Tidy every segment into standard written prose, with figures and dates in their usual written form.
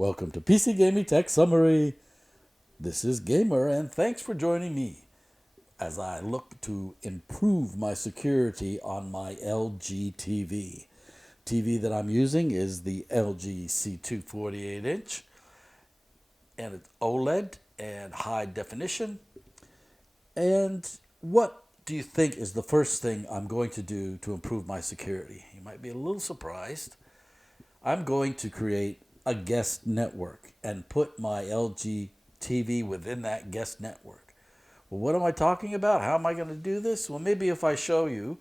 Welcome to PC Gaming Tech Summary. This is Gamer, and thanks for joining me as I look to improve my security on my LG TV. TV that I'm using is the LG C2 48-inch, and it's OLED and high definition. And what do you think is the first thing I'm going to do to improve my security? You might be a little surprised. I'm going to create a guest network and put my LG TV within that guest network. Well, what am I talking about? How am I going to do this? Well, maybe if I show you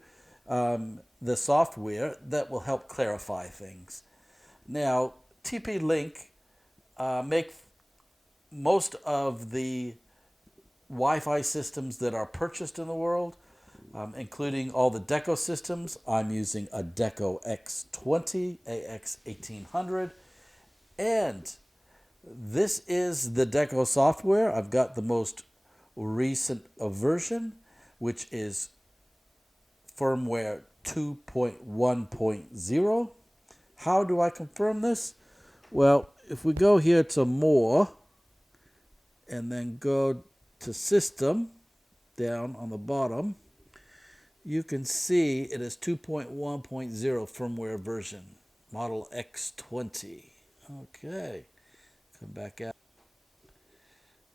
the software that will help clarify things. Now, TP-Link make most of the Wi-Fi systems that are purchased in the world, including all the Deco systems. I'm using a Deco X20 AX1800. And this is the Deco software. I've got the most recent version, which is firmware 2.1.0. How do I confirm this? Well, if we go here to More and then go to System down on the bottom, you can see it is 2.1.0 firmware version, model X20. Okay, come back out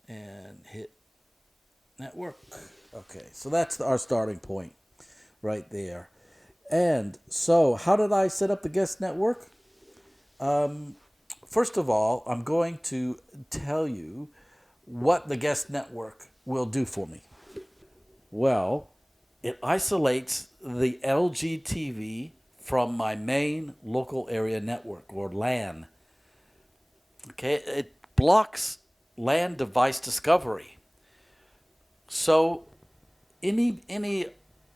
and hit network. Okay, so that's our starting point right there. And so how did I set up the guest network? First of all, I'm going to tell you what the guest network will do for me. Well, it isolates the LG TV from my main local area network, or LAN. Okay, it blocks LAN device discovery. So any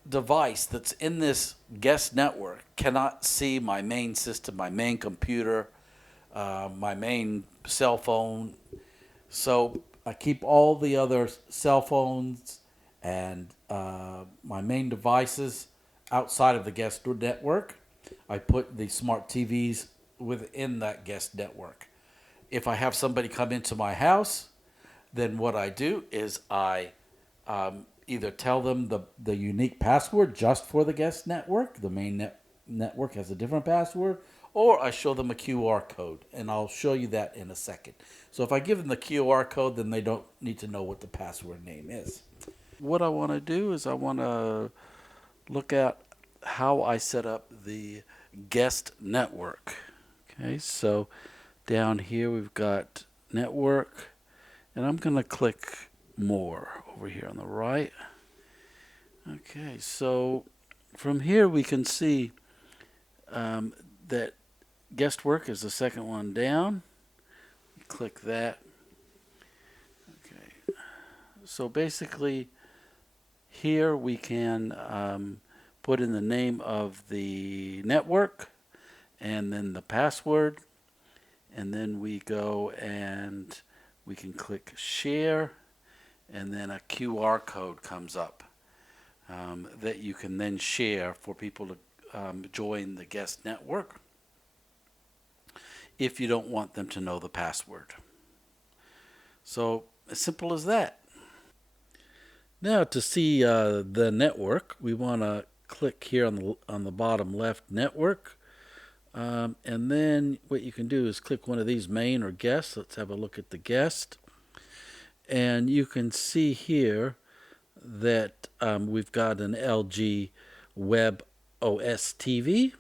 device that's in this guest network cannot see my main system, my main computer, my main cell phone. So I keep all the other cell phones and my main devices outside of the guest network. I put the smart TVs within that guest network. If I have somebody come into my house, then what I do is I either tell them the unique password just for the guest network. The main network has a different password. Or I show them a QR code, and I'll show you that in a second. So if I give them the QR code, then they don't need to know what the password name is. What I want to do is I want to look at how I set up the guest network. Okay, so down here we've got network, and I'm going to click more over here on the right. Okay, so from here we can see that guest work is the second one down. Click that. Okay, so basically here we can put in the name of the network and then the password, and then we go and we can click share, and then a QR code comes up that you can then share for people to join the guest network if you don't want them to know the password. So as simple as that. Now to see the network, we want to click here on the bottom left, network. And then what you can do is click one of these, main or guest. Let's have a look at the guest. And you can see here that we've got an LG webOS TV,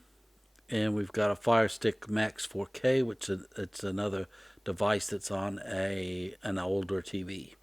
and we've got a Fire Stick Max 4K, which it's another device that's on an older TV.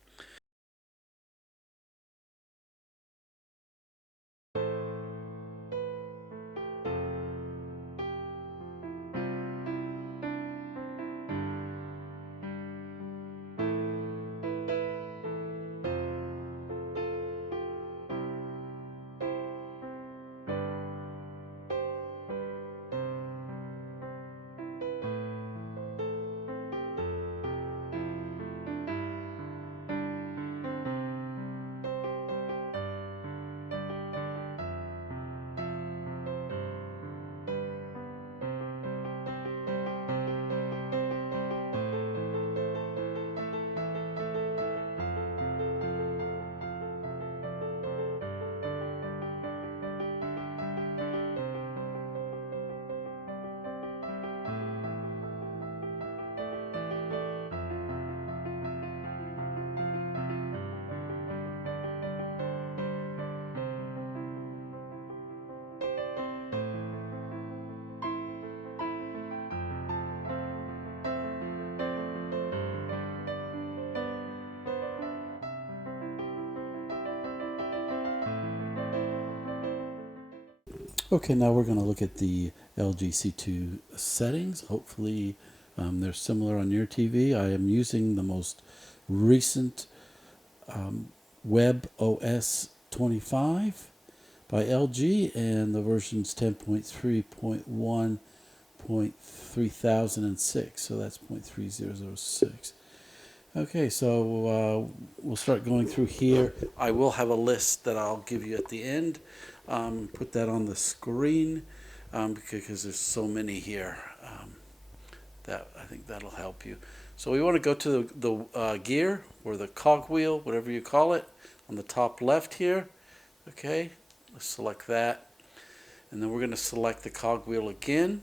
Okay, now we're going to look at the LG C2 settings. Hopefully they're similar on your TV. I am using the most recent webOS 25 by LG, and the version's 10.3.1.3006, so that's 0.3006. Okay, so we'll start going through here. I will have a list that I'll give you at the end. Put that on the screen because there's so many here. That I think that'll help you. So we want to go to the gear or the cogwheel, whatever you call it, on the top left here. Okay, let's select that. And then we're going to select the cogwheel again.